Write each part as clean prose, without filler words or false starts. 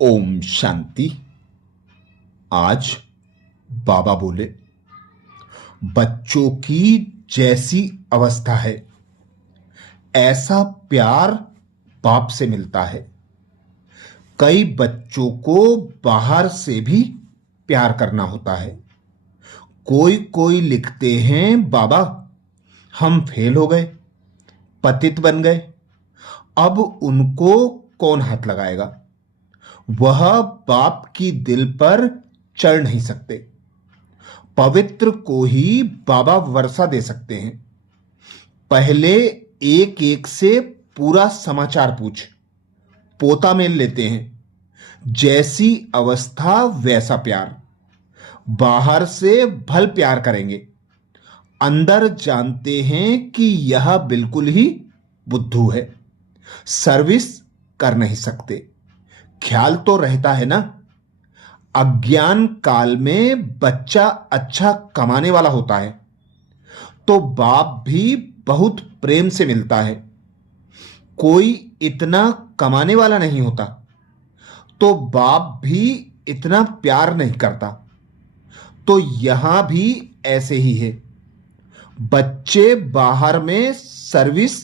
ओम शांति। आज बाबा बोले, बच्चों की जैसी अवस्था है ऐसा प्यार बाप से मिलता है। कई बच्चों को बाहर से भी प्यार करना होता है। कोई कोई लिखते हैं, बाबा हम फेल हो गए, पतित बन गए, अब उनको कौन हाथ लगाएगा। वह बाप की दिल पर चढ़ नहीं सकते। पवित्र को ही बाबा वर्षा दे सकते हैं। पहले एक एक से पूरा समाचार पूछ पोता मेल लेते हैं। जैसी अवस्था वैसा प्यार। बाहर से भल प्यार करेंगे, अंदर जानते हैं कि यह बिल्कुल ही बुद्धू है, सर्विस कर नहीं सकते। ख्याल तो रहता है ना। अज्ञान काल में बच्चा अच्छा कमाने वाला होता है तो बाप भी बहुत प्रेम से मिलता है। कोई इतना कमाने वाला नहीं होता तो बाप भी इतना प्यार नहीं करता। तो यहां भी ऐसे ही है। बच्चे बाहर में सर्विस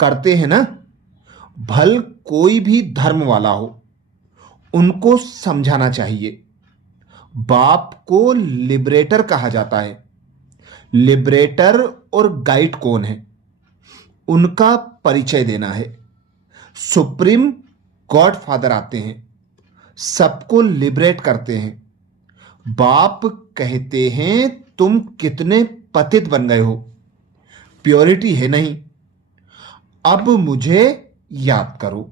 करते हैं ना। भल कोई भी धर्म वाला हो, उनको समझाना चाहिए। बाप को लिबरेटर कहा जाता है। लिबरेटर और गाइड कौन है, उनका परिचय देना है। सुप्रीम गॉड फादर आते हैं, सबको लिबरेट करते हैं। बाप कहते हैं तुम कितने पतित बन गए हो, प्योरिटी है नहीं, अब मुझे याद करो।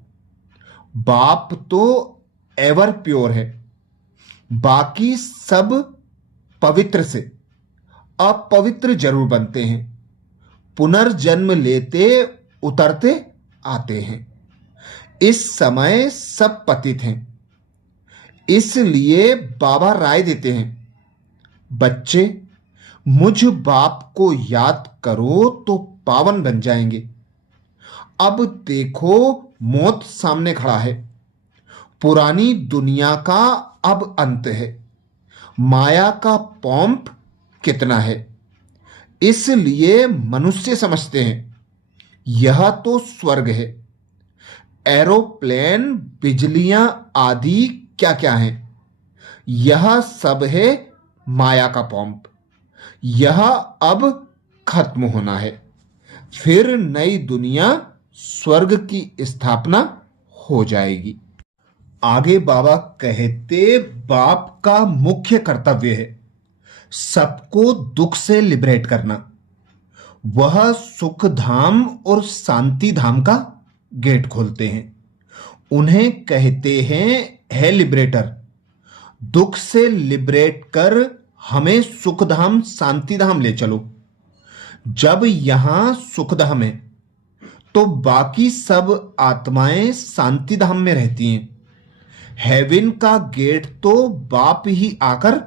बाप तो एवर प्योर है, बाकी सब पवित्र से अपवित्र जरूर बनते हैं। पुनर्जन्म लेते उतरते आते हैं। इस समय सब पतित हैं, इसलिए बाबा राय देते हैं, बच्चे मुझ बाप को याद करो तो पावन बन जाएंगे। अब देखो मौत सामने खड़ा है। पुरानी दुनिया का अब अंत है। माया का पॉम्प कितना है, इसलिए मनुष्य समझते हैं यह तो स्वर्ग है। एरोप्लेन, बिजलियां आदि क्या क्या हैं, यह सब है माया का पॉम्प। यह अब खत्म होना है, फिर नई दुनिया स्वर्ग की स्थापना हो जाएगी। आगे बाबा कहते, बाप का मुख्य कर्तव्य है सबको दुख से लिबरेट करना। वह सुख धाम और शांति धाम का गेट खोलते हैं। उन्हें कहते हैं, है लिबरेटर, दुख से लिबरेट कर हमें सुखधाम शांति धाम ले चलो। जब यहां सुखधाम है तो बाकी सब आत्माएं शांति धाम में रहती हैं। हेवन का गेट तो बाप ही आकर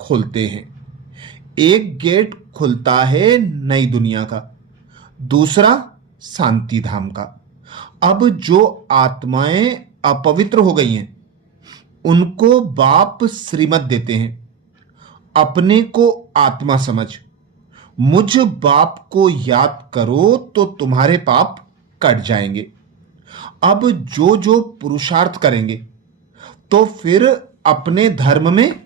खोलते हैं। एक गेट खुलता है नई दुनिया का, दूसरा शांति धाम का। अब जो आत्माएं अपवित्र हो गई हैं उनको बाप श्रीमत देते हैं, अपने को आत्मा समझ मुझ बाप को याद करो तो तुम्हारे पाप कट जाएंगे। अब जो जो पुरुषार्थ करेंगे तो फिर अपने धर्म में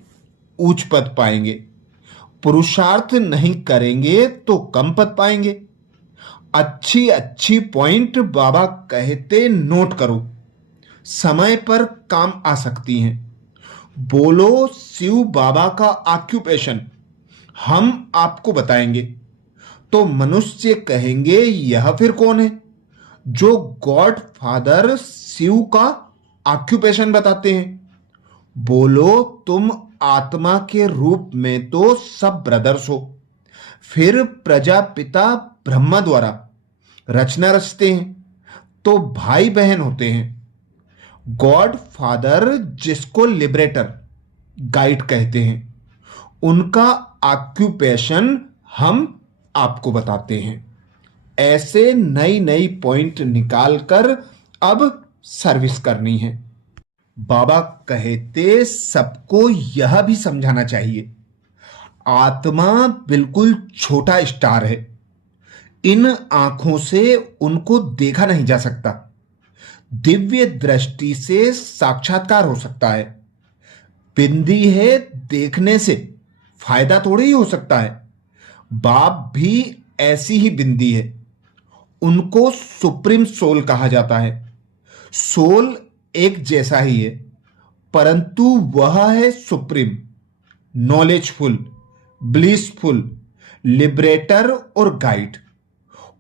ऊंच पद पाएंगे। पुरुषार्थ नहीं करेंगे तो कम पद पाएंगे। अच्छी अच्छी पॉइंट बाबा कहते नोट करो, समय पर काम आ सकती हैं। बोलो शिव बाबा का ऑक्यूपेशन हम आपको बताएंगे। तो मनुष्य कहेंगे यह फिर कौन है जो गॉड फादर शिव का ऑक्यूपेशन बताते हैं। बोलो तुम आत्मा के रूप में तो सब ब्रदर्स हो, फिर प्रजापिता ब्रह्मा द्वारा रचना रचते हैं तो भाई बहन होते हैं। गॉड फादर जिसको लिबरेटर गाइड कहते हैं, उनका ऑक्यूपेशन हम आपको बताते हैं। ऐसे नई नई पॉइंट निकाल कर अब सर्विस करनी है। बाबा कहते सबको यह भी समझाना चाहिए, आत्मा बिल्कुल छोटा स्टार है। इन आंखों से उनको देखा नहीं जा सकता। दिव्य दृष्टि से साक्षात्कार हो सकता है। बिंदी है, देखने से फायदा थोड़ी ही हो सकता है। बाप भी ऐसी ही बिंदी है। उनको सुप्रीम सोल कहा जाता है। सोल एक जैसा ही है, परंतु वह है सुप्रीम, नॉलेजफुल, ब्लिसफुल, लिबरेटर और गाइड।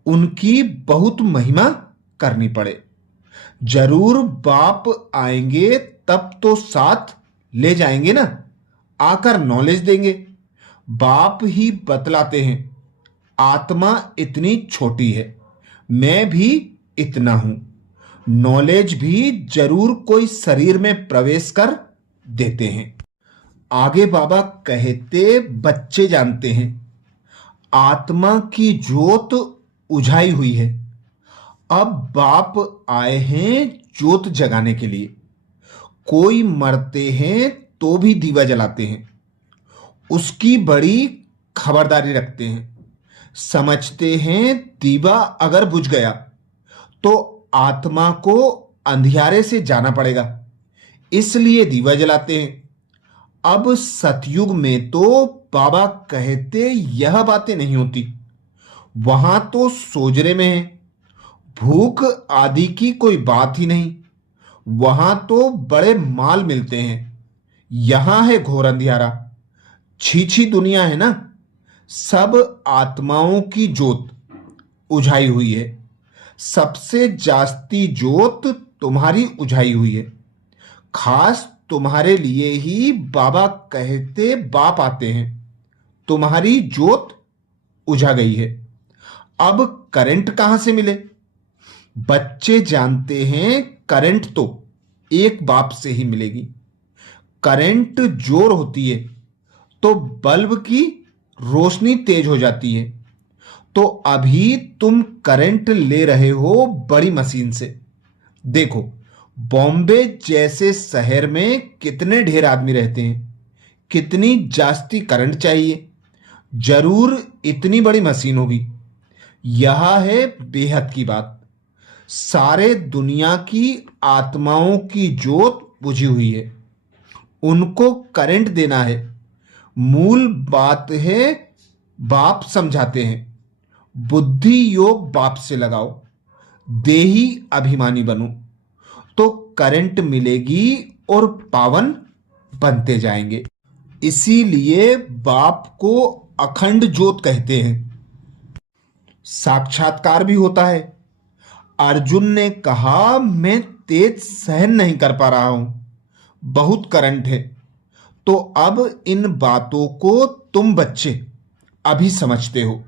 उनकी बहुत महिमा करनी पड़े। जरूर बाप आएंगे तब तो साथ ले जाएंगे ना, आकर नॉलेज देंगे। बाप ही बतलाते हैं, आत्मा इतनी छोटी है, मैं भी इतना हूं। नॉलेज भी जरूर कोई शरीर में प्रवेश कर देते हैं। आगे बाबा कहते बच्चे जानते हैं, आत्मा की ज्योत उझाई हुई है। अब बाप आए हैं ज्योत जगाने के लिए। कोई मरते हैं तो भी दीवा जलाते हैं, उसकी बड़ी खबरदारी रखते हैं। समझते हैं दीवा अगर बुझ गया तो आत्मा को अंधियारे से जाना पड़ेगा, इसलिए दीवा जलाते हैं। अब सतयुग में तो बाबा कहते यह बातें नहीं होती। वहां तो सोजरे में है, भूख आदि की कोई बात ही नहीं। वहां तो बड़े माल मिलते हैं। यहां है घोर अंधियारा, छीछी दुनिया है ना। सब आत्माओं की ज्योत उझाई हुई है। सबसे जास्ती ज्योत तुम्हारी उझाई हुई है। खास तुम्हारे लिए ही बाबा कहते बाप आते हैं। तुम्हारी ज्योत उझा गई है, अब करंट कहां से मिले? बच्चे जानते हैं करंट तो एक बाप से ही मिलेगी। करंट जोर होती है तो बल्ब की रोशनी तेज हो जाती है। तो अभी तुम करंट ले रहे हो बड़ी मशीन से। देखो, बॉम्बे जैसे शहर में कितने ढेर आदमी रहते हैं, कितनी जास्ती करंट चाहिए। जरूर इतनी बड़ी मशीन होगी। यह है बेहद की बात। सारे दुनिया की आत्माओं की ज्योत बुझी हुई है, उनको करंट देना है। मूल बात है, बाप समझाते हैं, बुद्धि योग बाप से लगाओ, देही अभिमानी बनो, तो करंट मिलेगी और पावन बनते जाएंगे। इसीलिए बाप को अखंड ज्योत कहते हैं। साक्षात्कार भी होता है। अर्जुन ने कहा, मैं तेज सहन नहीं कर पा रहा हूं, बहुत करंट है। तो अब इन बातों को तुम बच्चे अभी समझते हो।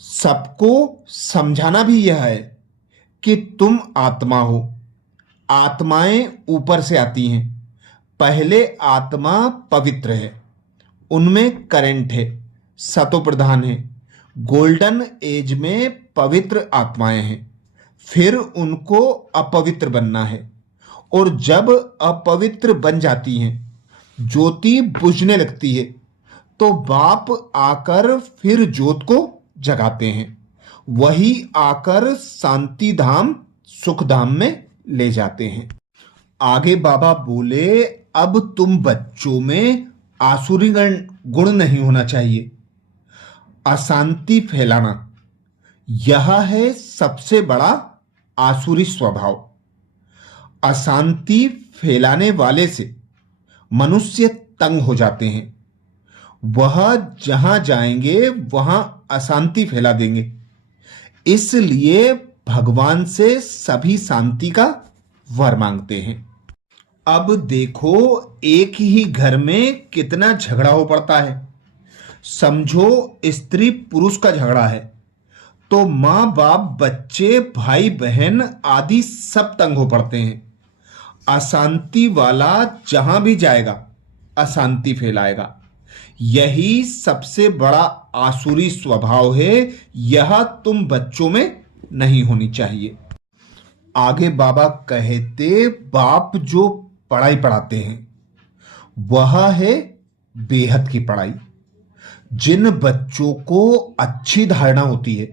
सबको समझाना भी यह है कि तुम आत्मा हो। आत्माएं ऊपर से आती हैं। पहले आत्मा पवित्र है, उनमें करंट है, सतो प्रधान है। गोल्डन एज में पवित्र आत्माएं हैं। फिर उनको अपवित्र बनना है, और जब अपवित्र बन जाती हैं, ज्योति बुझने लगती है, तो बाप आकर फिर ज्योत को जगाते हैं। वही आकर शांति धाम सुख धाम में ले जाते हैं। आगे बाबा बोले, अब तुम बच्चों में आसुरी गुण नहीं होना चाहिए। अशांति फैलाना, यह है सबसे बड़ा आसुरी स्वभाव। अशांति फैलाने वाले से मनुष्य तंग हो जाते हैं। वह जहां जाएंगे वहां अशांति फैला देंगे। इसलिए भगवान से सभी शांति का वर मांगते हैं। अब देखो, एक ही घर में कितना झगड़ा हो पड़ता है। समझो स्त्री पुरुष का झगड़ा है, तो माँ बाप, बच्चे, भाई बहन आदि सब तंग हो पड़ते हैं। अशांति वाला जहां भी जाएगा अशांति फैलाएगा। यही सबसे बड़ा आसुरी स्वभाव है। यह तुम बच्चों में नहीं होनी चाहिए। आगे बाबा कहते बाप जो पढ़ाई पढ़ाते हैं वह है बेहद की पढ़ाई। जिन बच्चों को अच्छी धारणा होती है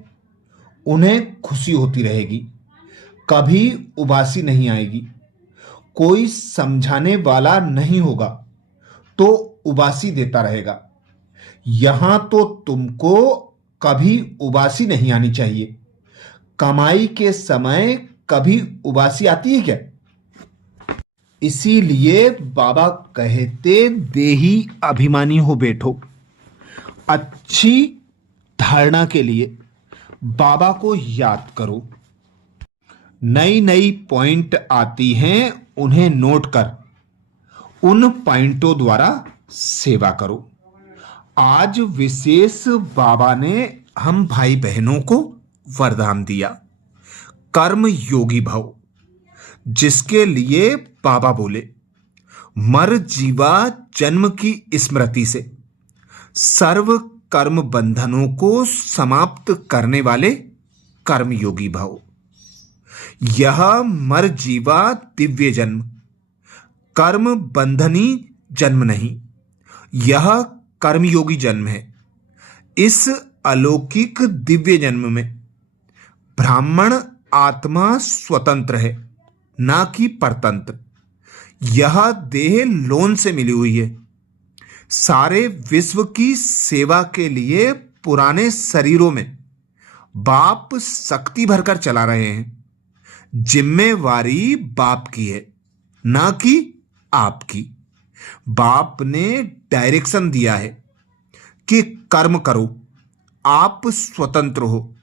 उन्हें खुशी होती रहेगी, कभी उबासी नहीं आएगी। कोई समझाने वाला नहीं होगा तो उबासी देता रहेगा। यहां तो तुमको कभी उबासी नहीं आनी चाहिए। कमाई के समय कभी उबासी आती है क्या? इसीलिए बाबा कहते देही अभिमानी हो बैठो। अच्छी धारणा के लिए बाबा को याद करो। नई नई पॉइंट आती हैं, उन्हें नोट कर उन पॉइंटों द्वारा सेवा करो। आज विशेष बाबा ने हम भाई बहनों को वरदान दिया, कर्म योगी भव, जिसके लिए बाबा बोले मर जीवा जन्म की स्मृति से सर्व कर्म बंधनों को समाप्त करने वाले कर्म योगी भव। यह मर जीवा दिव्य जन्म, कर्म बंधनी जन्म नहीं, यह कर्मयोगी जन्म है। इस अलौकिक दिव्य जन्म में ब्राह्मण आत्मा स्वतंत्र है, ना कि परतंत्र। यह देह लोन से मिली हुई है। सारे विश्व की सेवा के लिए पुराने शरीरों में बाप शक्ति भरकर चला रहे हैं। जिम्मेवारी बाप की है, ना कि आपकी। बाप ने डायरेक्शन दिया है कि कर्म करो, आप स्वतंत्र हो,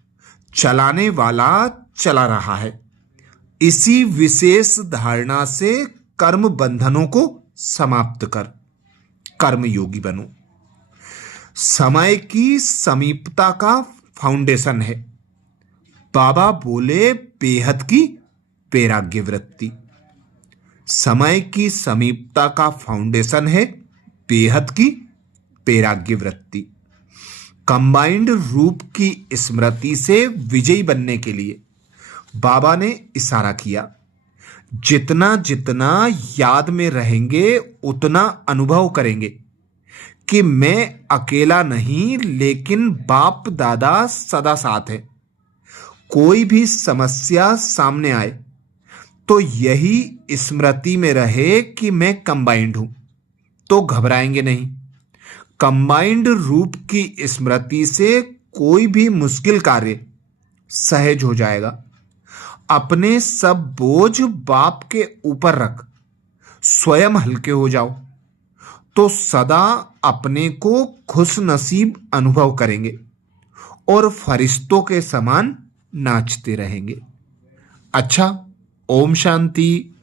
चलाने वाला चला रहा है। इसी विशेष धारणा से कर्म बंधनों को समाप्त कर कर्मयोगी बनो। समय की समीपता का फाउंडेशन है। बाबा बोले बेहद की वैराग्य वृत्ति। समय की समीपता का फाउंडेशन है बेहद की वैराग्य वृत्ति। कंबाइंड रूप की स्मृति से विजयी बनने के लिए बाबा ने इशारा किया। जितना जितना याद में रहेंगे उतना अनुभव करेंगे कि मैं अकेला नहीं, लेकिन बाप दादा सदा साथ है। कोई भी समस्या सामने आए तो यही स्मृति में रहे कि मैं कंबाइंड हूं, तो घबराएंगे नहीं। कंबाइंड रूप की स्मृति से कोई भी मुश्किल कार्य सहज हो जाएगा। अपने सब बोझ बाप के ऊपर रख स्वयं हल्के हो जाओ, तो सदा अपने को खुश नसीब अनुभव करेंगे और फरिश्तों के समान नाचते रहेंगे। अच्छा, ओम शांति।